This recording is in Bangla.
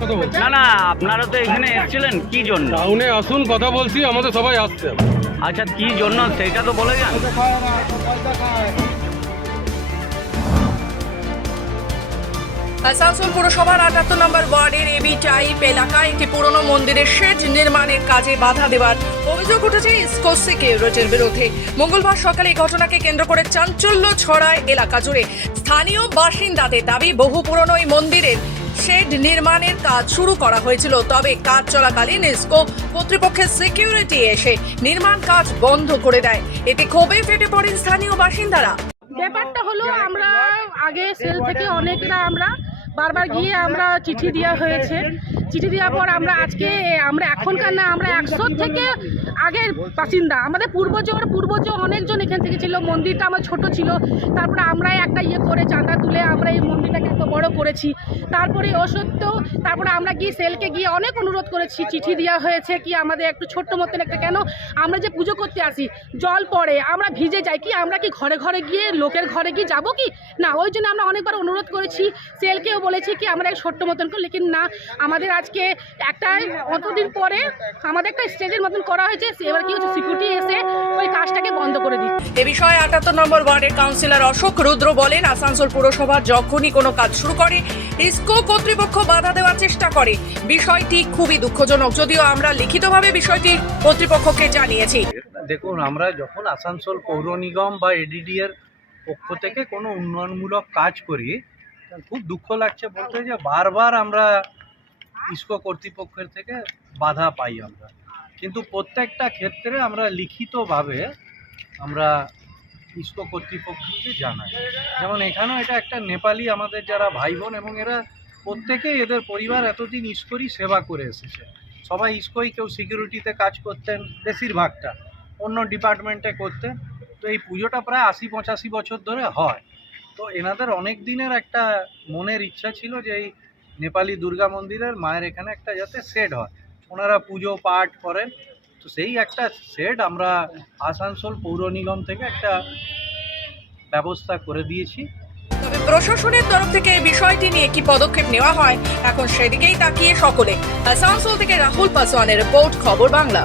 কথা বলছি। না না, আপনারা তো এখানে এসেছিলেন কি জন্য? টাউনে আসুন, কথা বলছি, আমাদের সবাই আসছে। আচ্ছা, কি জন্য সেটা তো বলে যান। আসানসোল পুরসভার ৭৮ নম্বর ওয়ার্ডের এবি টাইপ এলাকায় একটি পুরনো মন্দিরের শেড নির্মাণের কাজে বাধা দেওয়ার অভিযোগ উঠেছে ইসকো সিকিউরিটির বিরুদ্ধে। মঙ্গলবার সকালে এই ঘটনাকে কেন্দ্র করে চাঞ্চল্য ছড়ায় এলাকা জুড়ে। স্থানীয় বাসিন্দাদের দাবি, বহু পুরনো এই মন্দিরের শেড নির্মাণের কাজ শুরু করা হয়েছিল, তবে কাজ চলাকালীন ইসকো কর্তৃপক্ষের সিকিউরিটি এসে নির্মাণ কাজ বন্ধ করে দেয়। এতে ক্ষোভে ফেটে পড়েন স্থানীয় বাসিন্দারা। ব্যাপারটা হলো, আমরা আগে সেল থেকে অনেকরা আমরা বারবার গিয়ে আমরা চিঠি দেওয়া হয়েছে। চিঠি দেওয়ার পর আমরা আজকে আমরা এখনকার না, আমরা 100 থেকে আগের বাসিন্দা। আমাদের পূর্বজ অনেকজন এখান থেকে ছিল। মন্দিরটা আমার ছোট ছিল, তারপরে আমরা একটা করে চাঁদা তুলে আমরা এই মন্দিরটাকে এত বড় করেছি। তারপরে অসত্ত্বেও তারপরে আমরা গিয়ে সেলকে গিয়ে অনেক অনুরোধ করেছি, চিঠি দেওয়া হয়েছে কি আমাদের একটু ছোট্ট মতন একটা, কেন আমরা যে পুজো করতে আসি জল পড়ে আমরা ভিজে যাই, কি আমরা কি ঘরে ঘরে গিয়ে লোকের ঘরে গিয়ে যাবো কি না? ওই জন্য আমরা অনেকবার অনুরোধ করেছি, সেলকেও বলেছি কি আমরা এক ছোট্ট মতন করে, লেকিন না, আমাদের আজকে একটা অতদিন পরে আমাদের একটা স্টেজের মতন করা হয়েছে। এবার কি হচ্ছে, সিকিউরিটি এসে ওই কাজটাকে বন্ধ করে দিচ্ছে। এ বিষয়ে ৭৮ নম্বর ওয়ার্ডের কাউন্সিলর অশোক রুদ্র বলেন, আসানসোল পুরসভা যখনই কোনো কাজ শুরু করে ইসকো কর্তৃপক্ষ বাধা দেওয়ার চেষ্টা করে। বিষয়টি খুবই দুঃখজনক, যদিও আমরা লিখিতভাবে বিষয়টি কর্তৃপক্ষকে জানিয়েছি। দেখুন, আমরা যখন আসানসোল পৌর নিগম বা এডিডি এর পক্ষ থেকে কোনো উন্নয়নমূলক কাজ করি, খুব দুঃখ লাগছে বলতে যে বারবার আমরা ইসকো কর্তৃপক্ষের থেকে বাধা পাই আমরা। কিন্তু প্রত্যেকটা ক্ষেত্রে আমরা লিখিতভাবে আমরা ইসকো কর্তৃপক্ষকে জানাই। যেমন এখানেও এটা একটা নেপালি আমাদের যারা ভাই বোন, এবং এরা প্রত্যেকেই এদের পরিবার এতদিন ইসকোরই সেবা করে এসেছে। সবাই ইসকোই, কেউ সিকিউরিটিতে কাজ করতেন, বেশিরভাগটা অন্য ডিপার্টমেন্টে করতেন। তো এই পুজোটা প্রায় ৮০-৮৫ বছর ধরে হয়। তো এনাদের অনেক দিনের একটা মনের ইচ্ছা ছিল যে এই নেপালি দুর্গা মন্দিরের মায়ের এখানে একটা যাতে শেড হয়, ওনারা পুজো পাঠ করেন। তো সেই একটা শেড আমরা আসানসোল পৌর নিগম থেকে একটা ব্যবস্থা করে দিয়েছি। তবে প্রশাসনের তরফ থেকে এই বিষয়টি নিয়ে কি পদক্ষেপ নেওয়া হয়, এখন সেদিকেই তাকিয়ে সকলে। আসানসোল থেকে রাহুল পাসওয়ানের রিপোর্ট, খবর বাংলা।